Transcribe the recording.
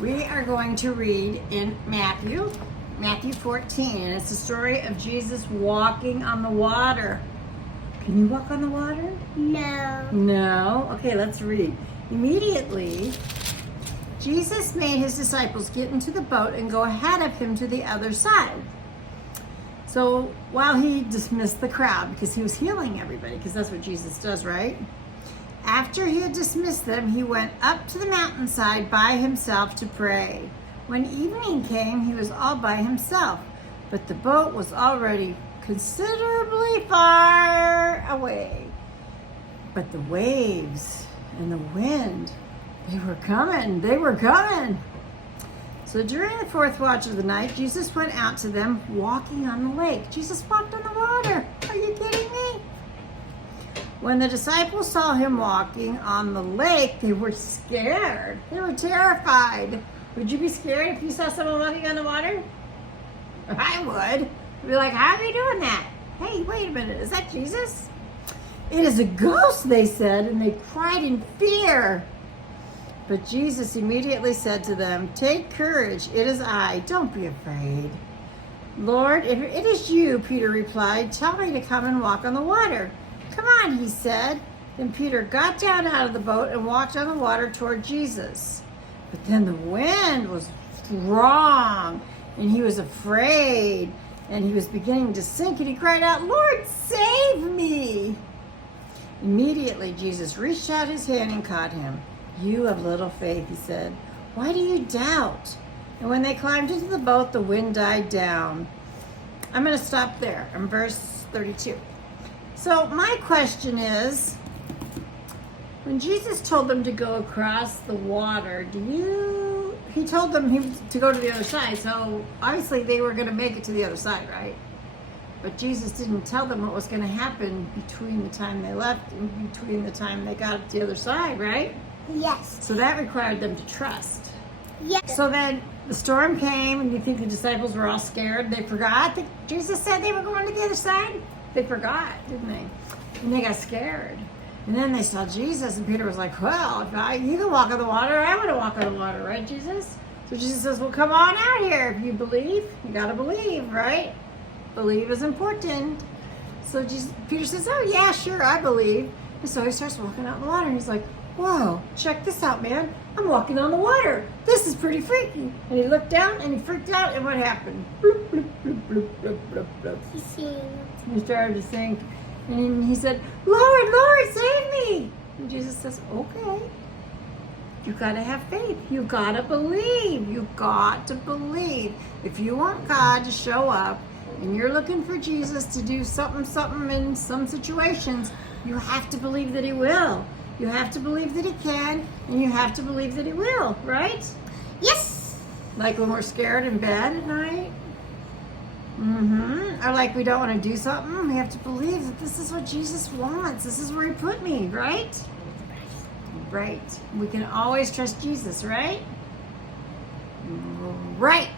We are going to read in Matthew 14, and it's the story of Jesus walking on the water. Can you walk on the water? No. No? Okay, let's read. Immediately, Jesus made his disciples get into the boat and go ahead of him to the other side. So while he dismissed the crowd, because he was healing everybody, because that's what Jesus does, right? After he had dismissed them, he went up to the mountainside by himself to pray. When evening came, he was all by himself, but the boat was already considerably far away. But the waves and the wind, they were coming. So during the fourth watch of the night, Jesus went out to them walking on the lake. Jesus walked on the water. Are you kidding me? When the disciples saw him walking on the lake, they were scared. They were terrified. Would you be scared if you saw someone walking on the water? I would. I'd be like, how are they doing that? Hey, wait a minute. Is that Jesus? It is a ghost, they said, and they cried in fear. But Jesus immediately said to them, take courage. It is I. Don't be afraid. Lord, if it is you, Peter replied, tell me to come and walk on the water. Come on, he said. Then Peter got down out of the boat and walked on the water toward Jesus. But then the wind was strong, and he was afraid, and he was beginning to sink, and he cried out, Lord, save me! Immediately, Jesus reached out his hand and caught him. You have little faith, he said. Why do you doubt? And when they climbed into the boat, the wind died down. I'm going to stop there in verse 32. So my question is, when Jesus told them to go across the water, he told them to go to the other side, so obviously they were going to make it to the other side, right? But Jesus didn't tell them what was going to happen between the time they left and between the time they got to the other side, right? Yes. So that required them to trust. Yes. So then the storm came, and you think the disciples were all scared? They forgot that Jesus said they were going to the other side? They forgot, didn't they? And they got scared. And then they saw Jesus, and Peter was like, well, you can walk on the water, I want to walk on the water, right, Jesus? So Jesus says, well, come on out here. If you believe, you got to believe, right? Believe is important. So Peter says, oh, yeah, sure, I believe. And so he starts walking out in the water, and he's like, whoa, check this out, man. I'm walking on the water. This is pretty freaky. And he looked down, and he freaked out, and what happened? Bloop, bloop, bloop, bloop, bloop, bloop, bloop. He sings. He started to sink, and he said, Lord, Lord, save me. And Jesus says, okay. You got to have faith. You got to believe. You got to believe. If you want God to show up, and you're looking for Jesus to do something in some situations, you have to believe that he will. You have to believe that he can, and you have to believe that he will, right? Yes. Like when we're scared in bed at night. Or like we don't want to do something, we have to believe that this is what Jesus wants. This is where he put me, right? Right. We can always trust Jesus, right? Right.